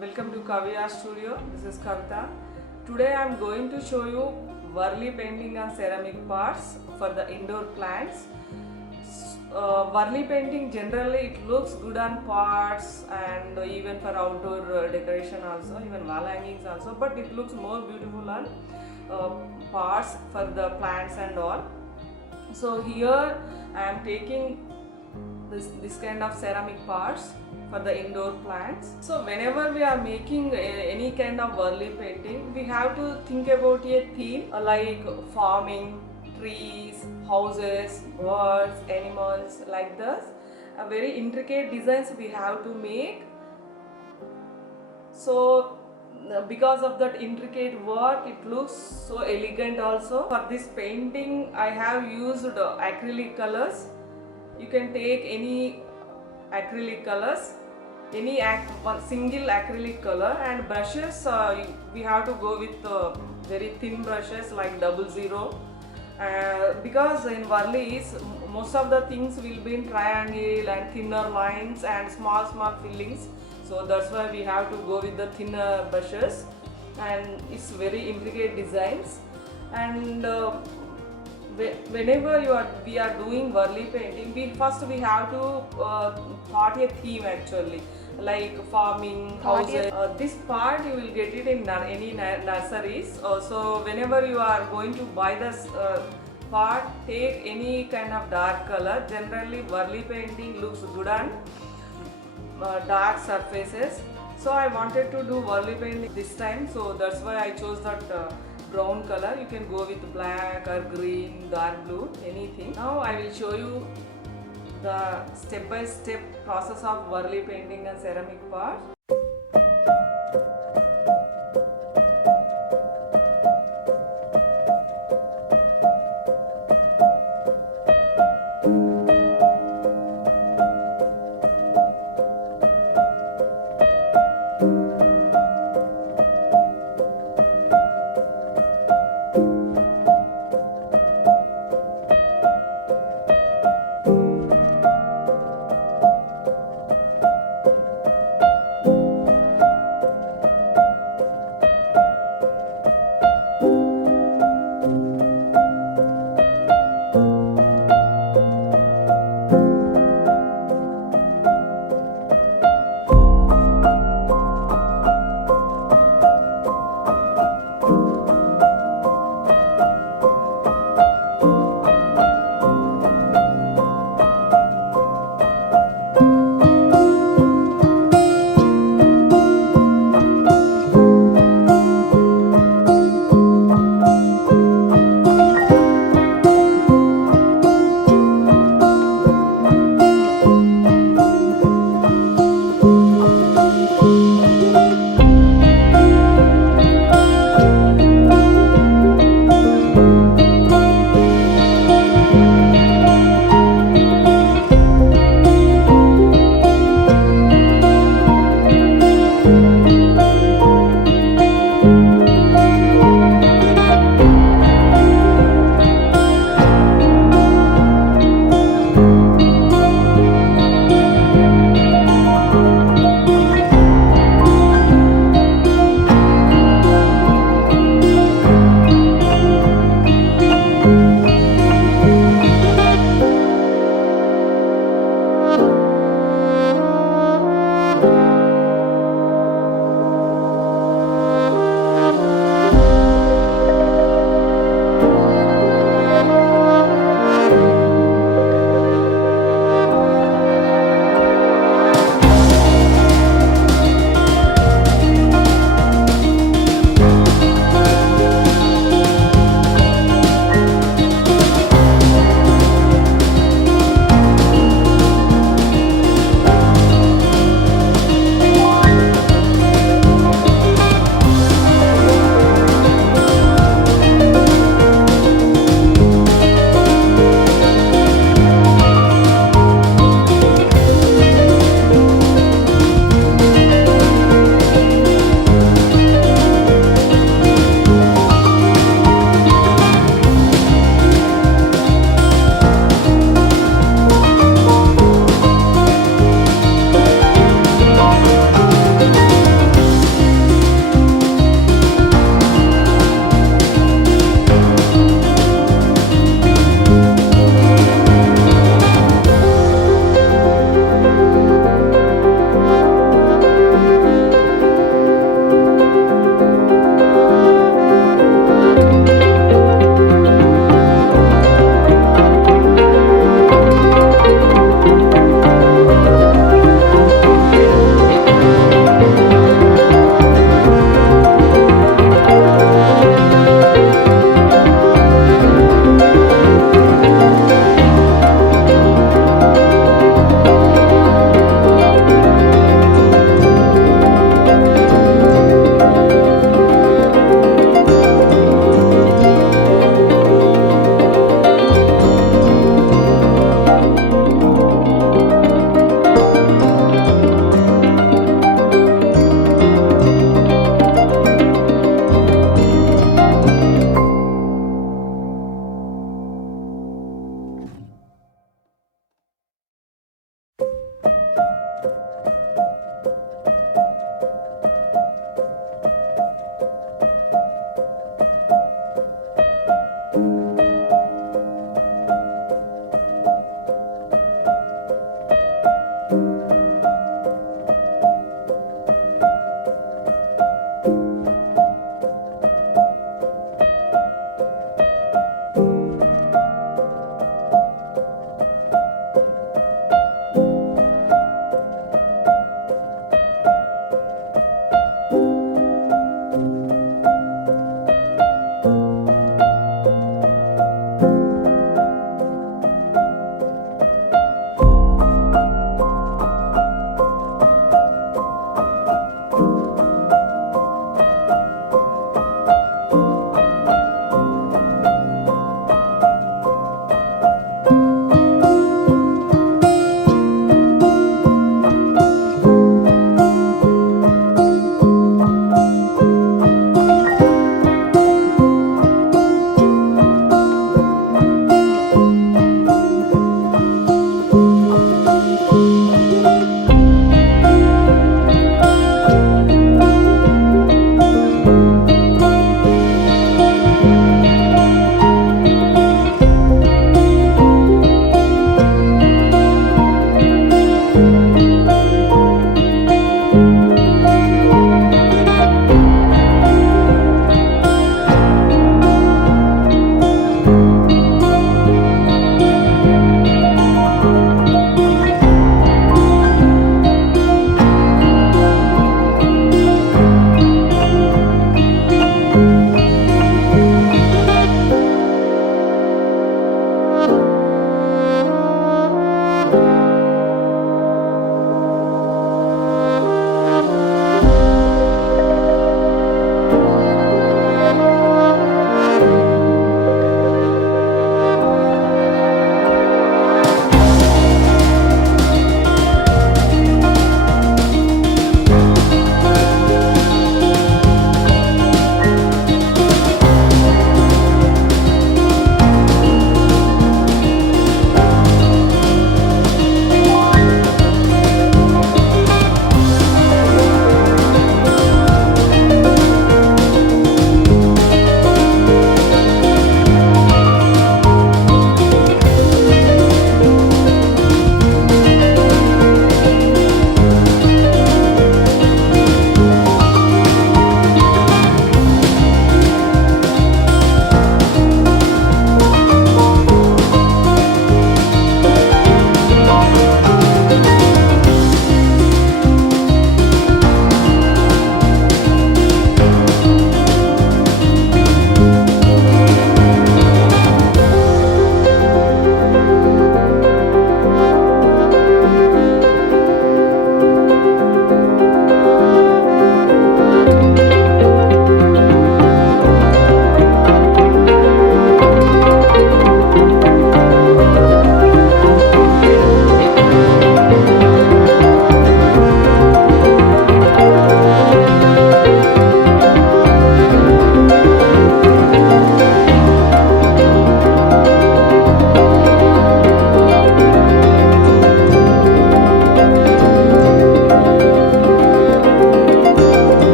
Welcome to Kavi Art Studio. This is Kavitha. Today I am going to show you Warli painting on ceramic parts for the indoor plants. Warli painting generally it looks good on pots and even for outdoor decoration also, even wall hangings also, but it looks more beautiful on pots for the plants and all. So here I am taking this kind of ceramic parts for the indoor plants. So whenever we are making any kind of Warli painting, we have to think about a theme like farming, trees, houses, birds, animals, like this. A very intricate designs we have to make. So because of that intricate work, it looks so elegant also. For this painting I have used acrylic colors. You can take any acrylic colors, any one single acrylic color, and brushes we have to go with very thin brushes like 00. Because in Warlis most of the things will be in triangle and thinner lines and small fillings, so that's why we have to go with the thinner brushes, and it's very intricate designs. And whenever we are doing Warli painting, we have to thought a theme actually, like farming, houses. This part you will get it in any nurseries. So whenever you are going to buy this part, take any kind of dark color. Generally Warli painting looks good on dark surfaces. So I wanted to do Warli painting this time, so that's why I chose that brown color. You can go with black or green, dark blue, anything. Now I will show you the step-by-step process of Warli painting and ceramic part.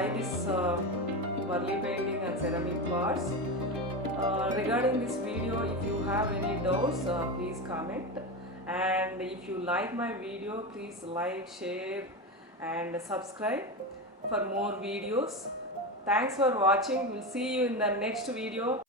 try this Warli painting and ceramic pots. Regarding this video, if you have any doubts, please comment. And if you like my video, please like, share and subscribe for more videos. Thanks for watching. We'll see you in the next video.